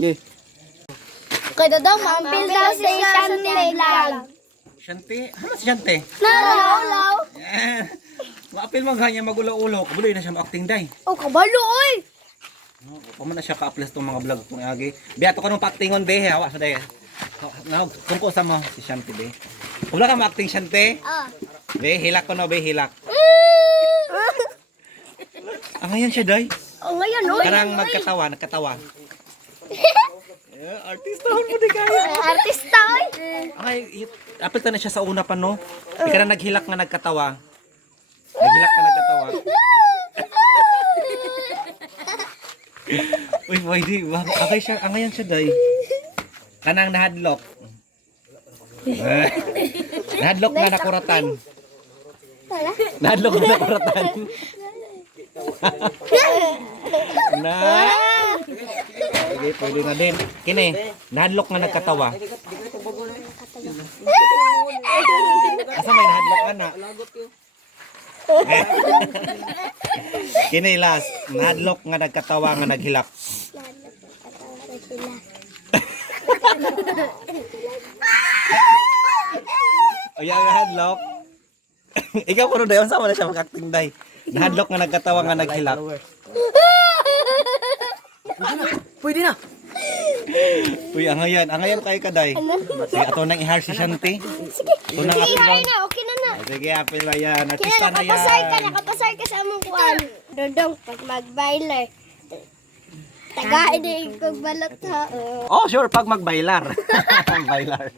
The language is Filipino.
Sige. Kaya daw, mampil daw si Shanti lang. Siyante? Ano si Siyante? Nalaw. Maapil mo ganyan magulo-ulo. Kabuloy na siya ma-acting day. Oh, kabalo oy. Paman na siya ka-upload itong mga vlog itong agi. Biyato ka nung pa-actingon be. Hawa sa day. Tungko sa mo si Siyante be. Wala ka ma-acting Siyante? Be, hilak ko na be, hilak. Ngayon siya day. Oh, ngayon oy. Karang nagkatawa. Artista mo di kaya. Artista oy. Apil na siya sa una pa no. Ika na naghilak nga nagkatawa. Naghilak na nagkatawa. Uy, pwede. Okay siya. Ngayon siya day. Kanang nahadlok. Nahadlok nga nakuratan. Nahadlok nga nakuratan. Na. Pwede na din. Kini, nahadlok nga nagkatawa. Asa may nahadlok ana? Kini last, nahadlok nga nagkatawa nga naghilak. O yan nahadlok. Ikaw puro dayon sa wala siya mag-acting day. Nahadlok nga nagkatawa nga naghilak. Pwede na. Uy, angayan kayo kaday. Sige, ato nang ihar si Shanti. Sige, ihay na, okay na. Sige, apil na yan. Kaya Artista na nakapasay ka sa among kuan. Dodong, pag mag-bailer. Tagain din kong balot ha. Oh, sure, pag magbailar. Bailar.